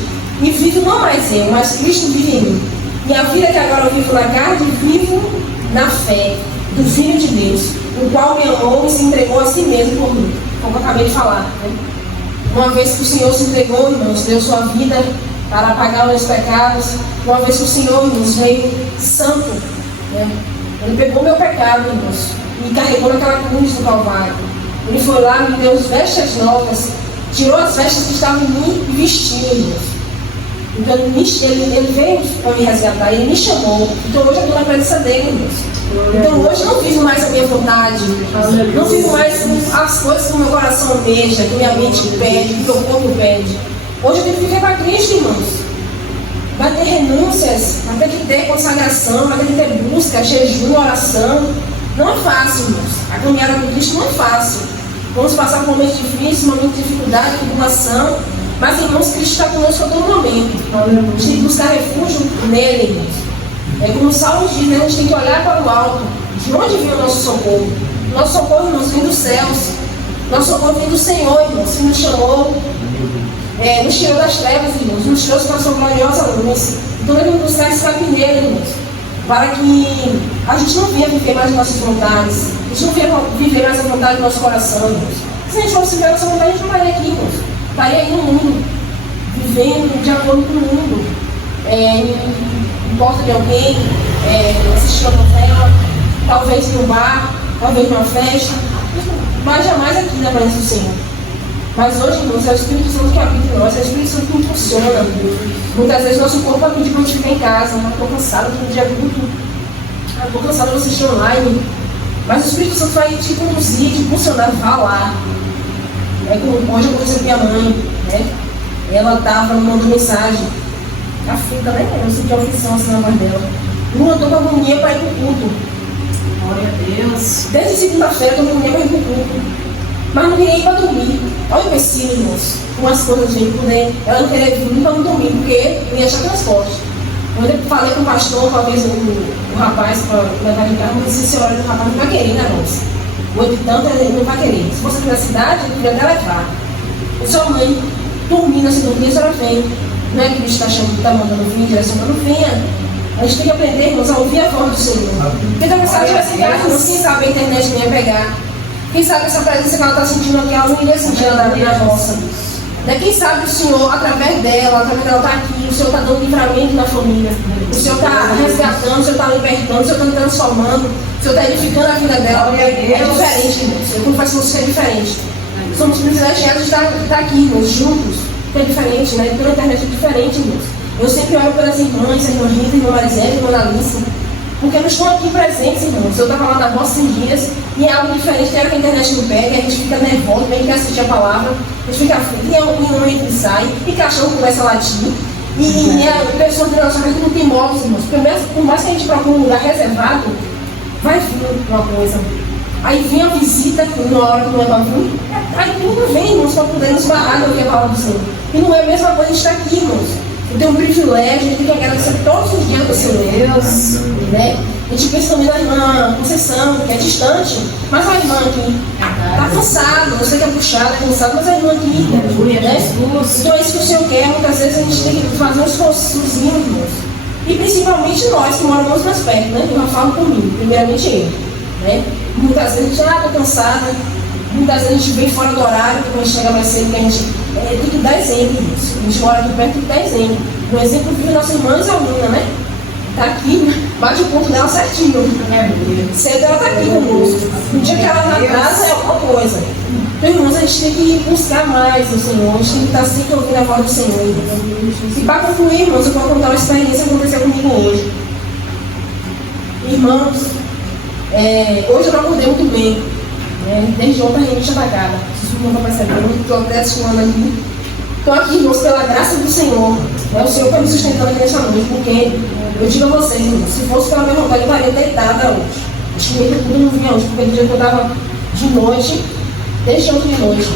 e vivo não mais eu, mas Cristo vive em mim. E a vida que agora eu vivo na carne, vivo na fé do Filho de Deus, o qual me amou e se entregou a si mesmo por mim. Como eu acabei de falar, né? Uma vez que o Senhor se entregou, irmãos, deu sua vida para apagar os meus pecados. Uma vez que o Senhor, irmãos, veio santo, né? Ele pegou meu pecado, irmãos, e carregou naquela cruz do Calvário. Ele foi lá, me deu as vestes novas, tirou as vestes que estavam em mim e vestiu, irmãos. Então ele veio para me resgatar, ele me chamou. Então hoje eu estou na presença dele, irmãos. Então hoje eu não vivo mais a minha vontade, não vivo mais as coisas que o meu coração almeja, que minha mente pede, que o meu corpo pede. Hoje eu tenho que viver para Cristo, irmãos. Vai ter renúncias, vai ter que ter consagração, vai ter que ter busca, jejum, oração. Não é fácil, irmãos. A caminhada com Cristo não é fácil. Vamos passar por momentos difíceis, momentos de dificuldade, tribulação. Mas, irmãos, Cristo está conosco a todo momento. A gente tem que buscar refúgio nele, irmãos. É como o Salmo diz, né? A gente tem que olhar para o alto. De onde vem o nosso socorro? Nosso socorro, irmãos, vem dos céus. Nosso socorro vem do Senhor, irmãos, que nos chamou, nos tirou das trevas, irmãos, nos trouxe para a sua gloriosa luz. Então, ele nos buscar escape nele, irmãos, para que a gente não venha viver mais as nossas vontades. A gente não venha viver mais a vontade do nosso coração, irmãos. Se a gente fosse viver a nossa vontade, a gente não estaria aqui, irmãos. Estaria aí no mundo, vivendo de acordo com o mundo, em porta de alguém, assistindo a novela, talvez no bar, talvez numa festa, mas jamais aqui na presença do Senhor. Mas hoje, irmãos, é o Espírito Santo que habita em nós, é o Espírito Santo que impulsiona. Muitas vezes nosso corpo vai pedir para a gente ficar em casa, estou cansado do dia adulto, estou cansado de assistir online, mas o Espírito Santo vai te conduzir, te impulsionar, vá lá. Como hoje aconteceu com minha mãe, né? Ela estava mandando mensagem, aflita, né? Eu senti a aflição assim na voz dela. Lula, estou com agonia para ir para o culto. Glória a Deus. Desde segunda-feira estou com agonia para ir para o culto. Mas não queria ir para dormir. Olha o empecilho, irmãos. Com as coisas de poder. Ela não queria vir para não dormir, porque eu ia achar transporte. Quando eu falei com o pastor, talvez o rapaz, para levar em casa, eu disse: senhora, o rapaz não vai querer, né, moça? O tanto ele não vai querer. Se fosse aqui na cidade, eu queria até levar. Eu sou mãe, dormindo assim, dormindo, a senhora vem. Não é que Cristo está mandando vir, direcionando, venha. A gente tem que aprender, irmãos, a ouvir a voz do Senhor. Porque talvez se ela estivesse em casa, quem sabe a internet não ia pegar. Quem sabe essa presença que ela está sentindo aqui, ela não iria sentir ela na nossa. Né? Quem sabe o Senhor, através dela está aqui, o Senhor está dando livramento na família, o Senhor está resgatando, o Senhor está libertando, o Senhor está transformando, o Senhor está edificando a vida dela. É diferente, irmãos. Eu confesso que é diferente. Somos privilegiados de estar aqui, irmãos, juntos. É diferente, né? Pela internet é diferente, irmãos. Eu sempre oro pelas irmãs, a irmã Rita, a irmã Marisela, a irmã Alice, porque não estão aqui presentes, irmãos. Eu estava lá nas nossas dias e é algo diferente. Tem hora que a internet não pega, a gente fica nervoso, vem que assistir a palavra, a gente fica aflito, e um momento que sai, e cachorro começa a latir, e a pessoa do relacionamento não tem móveis, irmãos. Por mais que a gente procure um lugar reservado, vai vir uma coisa. Aí vem a visita, na hora que não é para vir, aí não vem, irmãos, para poder nos barrar de ouvir a palavra do Senhor. E não é a mesma coisa de estar aqui, irmãos. Eu tenho um privilégio, a gente tem que agradecer todos os dias do Senhor, né? A gente pensa também na irmã Conceição, que é distante, mas a irmã aqui está cansada, você que é puxada, é cansada, mas a irmã aqui, né? Então é isso que o Senhor quer. Muitas vezes a gente tem que fazer um esforçozinho, irmãos. E principalmente nós que moramos mais perto, né? Eu falo comigo, primeiramente eu, né? Muitas vezes a gente está cansada, muitas vezes a gente vem fora do horário, quando a gente chega mais cedo, que a gente tem que dar exemplo, irmãos. A gente mora aqui perto, tem que dar exemplo. Um exemplo vive nossa irmã Isalmina, né? Está aqui, bate o ponto dela certinho. Cedo ela está aqui conosco. No dia que ela está atrás é alguma coisa. Então, irmãos, a gente tem que buscar mais o Senhor, a gente tem que estar sempre ouvindo a voz do Senhor. E para concluir, irmãos, eu vou contar uma experiência que aconteceu comigo hoje. Irmãos, hoje eu não acordei muito bem. Desde ontem a gente está atacada. Vocês não estão percebendo, estou até assistindo aqui. Estou aqui, irmãos, pela graça do Senhor. O Senhor está me sustentando aqui nessa noite, porque eu digo a vocês, irmãos, se fosse pela minha vontade, eu estaria deitada hoje. Acho que tudo não vinha hoje, porque no dia que eu estava de noite, desde ontem de noite.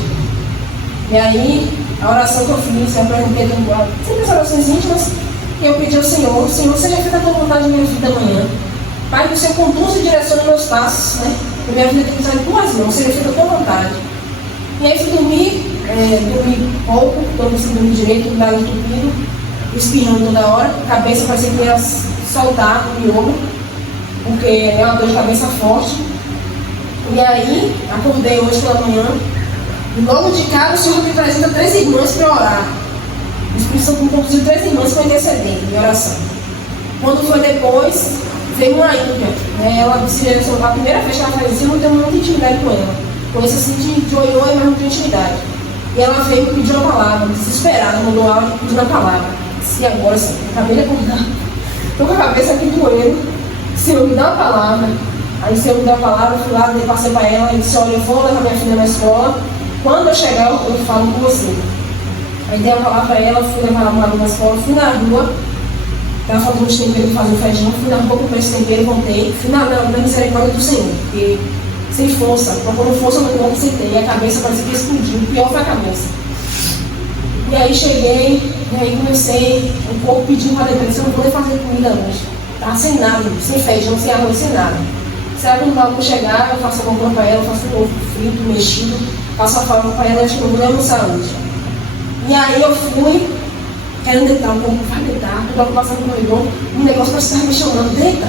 E aí, a oração que eu fiz, eu perguntei, sempre as orações íntimas, que eu pedi ao Senhor, Senhor, seja feita a tua vontade na minha vida amanhã. Pai, que o Senhor conduz e direcione meus passos, né? Que minha vida tem que estar em tuas mãos, seja feita a tua vontade. E aí fui dormir, dormi pouco, não consegui dormir direito, me dava entupido, espirrando toda hora, a cabeça parecia que ia soltar o miolo, porque é uma dor de cabeça forte. E aí, acordei hoje pela manhã, e logo de cara o Senhor me apresenta 3 irmãs para orar. O Espírito Santo me conduziu 3 irmãs para interceder em oração. Quando foi depois, veio uma ímpia, né? Ela se direcionou, a primeira vez que ela faz isso, eu não tenho muita intimidade com ela. Conheço assim de oi, mas não tenho intimidade. E ela veio e pediu uma palavra, desesperada, mandou áudio pedindo a palavra. E agora, sim, acabei de acordar. Estou com a cabeça aqui doendo. Senhor, me dá uma palavra. Aí o Senhor me deu a palavra, fui lá, passei para ela e disse, olha, eu vou levar minha filha na escola. Quando eu chegar, eu falo com você. Aí dei a palavra para ela, fui levar ela na escola, fui na rua. Estava faltando uns temperos para fazer feijão, fui na rua, comprei esse tempero, voltei. Fui na misericórdia do Senhor, porque sem força, procurando força no corpo, sentei. E a cabeça parecia que explodiu, o pior foi a cabeça. E aí cheguei, e aí comecei, o corpo pedindo para depressão, eu não vou nem fazer comida hoje. Estava sem nada, sem feijão, sem arroz, sem nada. Será que quando eu chegar, eu faço alguma coisa para ela, eu faço um ovo frito, mexido, faço a farofa para ela, acho que eu vou almoçar hoje. E aí eu fui, querendo deitar, o corpo vai deitar, eu estava passando no corredor, um negócio que estava me chamando, deita.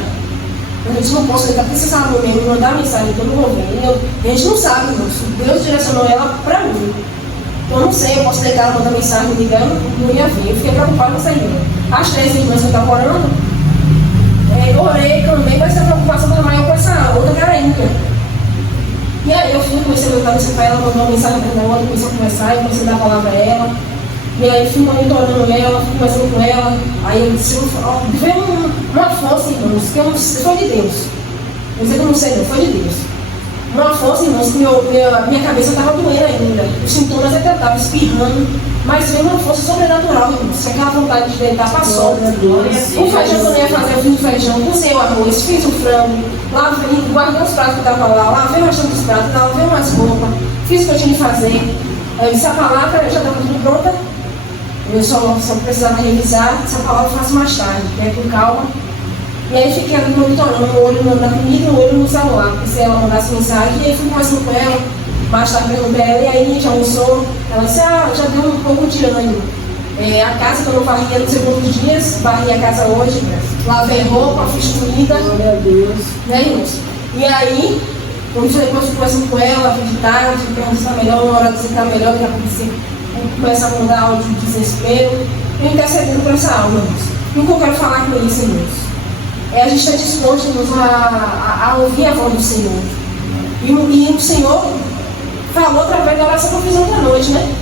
Eu disse, não posso deitar, porque você sabe o mesmo, me mandar mensagem, então eu não vou ver. A gente não sabe, irmãos, Deus direcionou ela para mim. Então eu não sei, eu posso deitar, mandar mensagem, me ligando, não ia ver. Eu fiquei preocupada com essa irmã. As 3 irmãs que eu estava orando, orei, clamei, mas a preocupação estava maior com essa outra garanha. E aí eu fui, comecei a botar nesse pai, ela mandou uma mensagem para ela, comecei a conversar, eu comecei a dar a palavra a ela. E aí fui monitorando ela, fui conversando com ela. Aí eu disse, veio uma força, irmãos, que eu não sei, foi de Deus. Eu sei que eu não sei, não, foi de Deus. Uma força, irmãos, que minha cabeça estava doendo ainda. Os sintomas até estavam espirrando, mas veio uma força sobrenatural, irmãos. Aquela vontade de deitar passou. O feijão que eu ia fazer, eu fiz o feijão, cozei o arroz, fiz o frango, lavei, guardei os pratos que estavam lá, lavei bastante os pratos, lavei umas roupas, fiz o que eu tinha que fazer. Aí eu disse, a palavra já estava tudo pronta, eu só precisava revisar, essa palavra eu faço mais tarde, com calma. E aí fiquei ali monitorando o olho na comida e o olho no celular, porque se ela mandasse mensagem, e aí fui conversando com ela, mais tarde perguntei ela, e aí a gente almoçou, ela disse, já deu um pouco de ânimo. A casa que eu não varria no segundo dias, varri a casa hoje, lavei roupa, fiz comida. Glória a Deus. Né, irmãos? E aí, quando depois fui conversando com ela, fiz de tarde, perguntei se está melhor, uma hora de você está melhor, que acontecer. começa a mandar áudio de desespero, eu intercedendo por essa alma, irmãos. E o que eu quero falar com isso, irmãos? A gente está disposto, irmãos, a ouvir a voz do Senhor. E o Senhor falou através da oração que eu fiz ontem à noite, né?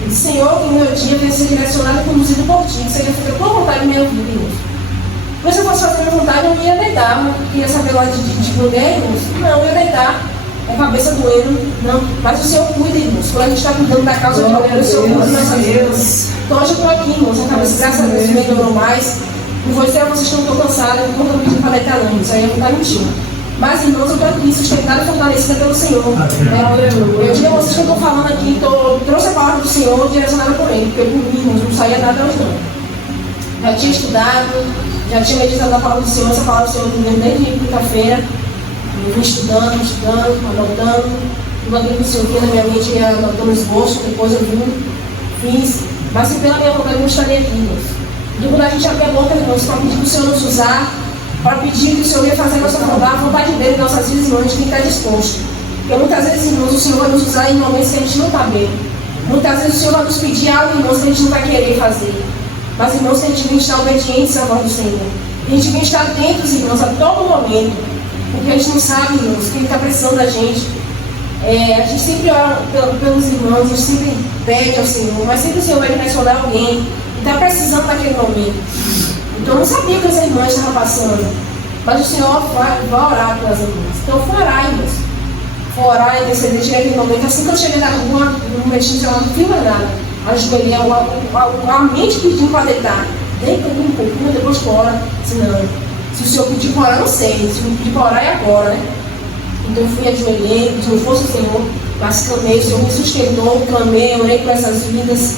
Ele disse: Senhor, que o meu dia venha ser direcionado e conduzido por ti, que seja feita por vontade minha vida, irmãos. Mas se eu fosse fazer a minha vontade, eu não ia deitar, não queria saber lá de mulher, irmãos. Não, eu ia deitar, a cabeça doendo, não. Mas o Senhor cuida, irmãos. Quando a gente está cuidando da causa de mulher, o Senhor cuida das nossas vidas. Então hoje eu estou aqui, irmãos, a cabeça, graças a Deus, melhorou mais. Não vou dizer a vocês que eu não estou cansada, eu não estou pedindo para deitar, não. Isso aí eu não estou mentindo. Mas, irmãos, eu estou aqui sustentada e fortalecida pelo Senhor. Eu digo a vocês que eu estou falando aqui, trouxe a palavra do Senhor direcionada por Ele, porque eu, por mim, irmãos, não saía nada hoje, não. Já tinha estudado, já tinha meditado a palavra do Senhor, essa palavra do Senhor me deu desde quinta-feira. Eu vim estudando, anotando. Tudo aquilo que o Senhor tinha na minha mente, ia anotando os esboço, depois eu fiz. Mas se pela minha vontade eu não estaria aqui, irmãos. E quando a gente abrir a boca, irmãos, para pedir que o Senhor nos usar, para pedir que o Senhor venha fazer a nossa vontade dele em nossas vidas, irmãos, a gente tem que estar disposto. Porque muitas vezes, irmãos, o Senhor vai nos usar em momentos que a gente não está bem. Muitas vezes o Senhor vai nos pedir algo, irmãos, que a gente não vai querer fazer. Mas, irmãos, que a gente vem estar obedientes à voz do Senhor. A gente vem estar atentos, irmãos, a todo momento. Porque a gente não sabe, irmãos, que Ele está precisando da gente. A gente sempre ora pelos irmãos, a gente sempre pede ao Senhor, mas sempre o Senhor vai direcionar alguém que está precisando naquele momento. Então eu não sabia que as irmãs estavam passando, mas o Senhor vai orar pelas irmãs. Então eu fui orar, irmãs. Fui orar, interceder, cheguei naquele momento. Assim que eu cheguei na rua, no mexinho, eu não fiz mais nada. Ajoelhei, a mente pedindo para deitar. Deita um pouquinho, depois tu ora. Senão, se o Senhor pedir para orar, eu não sei. Se não pedir para orar, é agora, né? Então eu fui, ajoelhei, pedi um força ao Senhor, mas clamei, o Senhor me sustentou, clamei, orei por essas vidas.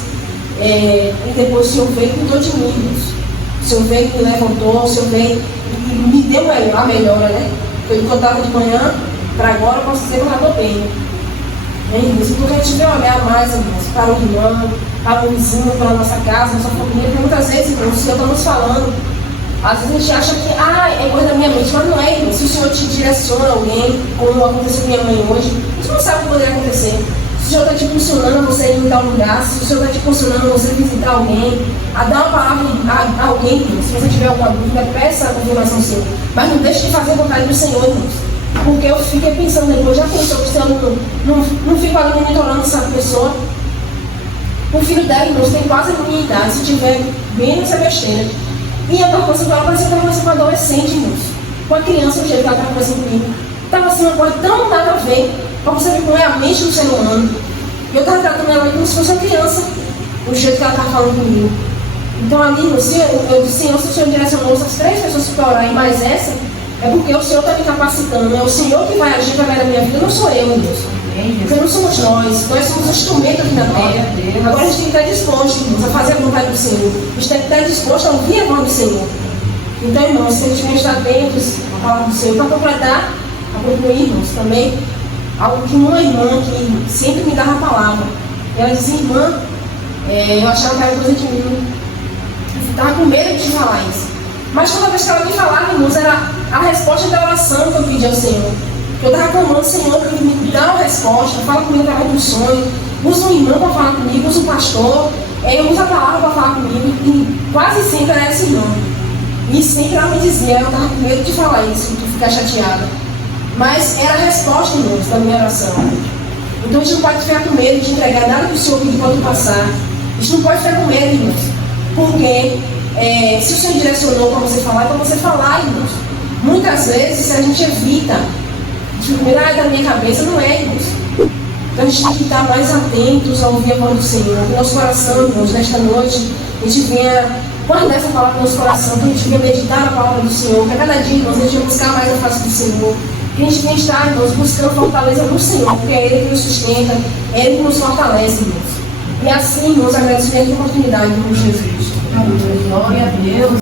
E depois o Senhor veio e cuidou de mim, Deus. O Senhor veio e me levantou, o Senhor veio e me deu a melhora, né? Porque eu estava de manhã, para agora eu posso dizer que eu já estou bem. Irmãos, então a gente vai olhar mais, irmãos, para o irmão, para o vizinho, para a nossa casa, nossa família, porque muitas vezes, irmãos, o Senhor está nos falando. Às vezes a gente acha que é coisa da minha mente, mas não é, irmão. Se o Senhor te direciona alguém, como aconteceu com minha mãe hoje, você não sabe o que poderia acontecer. Se o Senhor está te impulsionando a você ir em tal lugar, se o Senhor está te impulsionando a você visitar alguém, a dar uma palavra a alguém, irmão. Se você tiver alguma dúvida, peça a confirmação ao Senhor. Mas não deixe de fazer a vontade do Senhor, irmãos. Porque eu fiquei pensando depois, já pensou que o Senhor não fica ali monitorando essa pessoa? O filho dela, irmãos, tem quase a minha idade, se tiver bem nessa besteira. E eu estava conversando com ela, parecia que eu estava conversando com uma adolescente, irmãos. Com a criança, o jeito que ela estava conversando comigo. Estava assim, uma coisa tão nada a ver, para você ver como é a mente do ser humano. E eu estava tratando ela como se fosse uma criança, o jeito que ela estava falando comigo. Então ali, eu disse: Senhor, se o Senhor direcionou essas 3 pessoas para orar e mais essa, é porque o Senhor está me capacitando. É o Senhor que vai agir através da minha vida, não sou eu, meu Deus. Porque não somos nós somos instrumentos aqui na terra. Agora a gente tem que estar disposto, irmãos, a fazer a vontade do Senhor. A gente tem que estar disposto a ouvir a voz do Senhor. Então, irmãos, se a gente estar atentos à palavra do Senhor, para completar, a concluir, irmãos, também, algo que uma irmã que sempre me dava a palavra, ela dizia: irmã, eu achava que era coisa de mim, eu estava com medo de te falar isso. Mas toda vez que ela me falava, irmãos, era a resposta da oração que eu pedi ao Senhor. Eu estava clamando: Senhor, que me dá uma resposta, fala comigo através do sonho, usa um irmão para falar comigo, usa um pastor, usa a palavra para falar comigo. E quase sempre era esse irmão. E sempre ela me dizia: eu estava com medo de falar isso, de ficar chateada. Mas era a resposta, irmãos, da minha oração. Então a gente não pode ficar com medo de entregar nada que o Senhor pediu para passar. A gente não pode ficar com medo, irmãos. Porque se o Senhor direcionou para você falar, é para você falar, irmãos. Muitas vezes a gente evita. Da minha cabeça, não é, irmãos. Então a gente tem que estar mais atentos a ouvir a voz do Senhor. Que nosso coração, irmãos, nesta noite, a gente venha guardar essa palavra no nosso coração, que a gente venha meditar na palavra do Senhor, que a cada dia, irmãos, a gente venha buscar mais a face do Senhor. Que a gente venha estar, irmãos, buscando fortaleza no Senhor, porque é Ele que nos sustenta, é Ele que nos fortalece, irmãos. E assim, irmãos, agradecemos a oportunidade, irmão Jesus. Glória a Deus.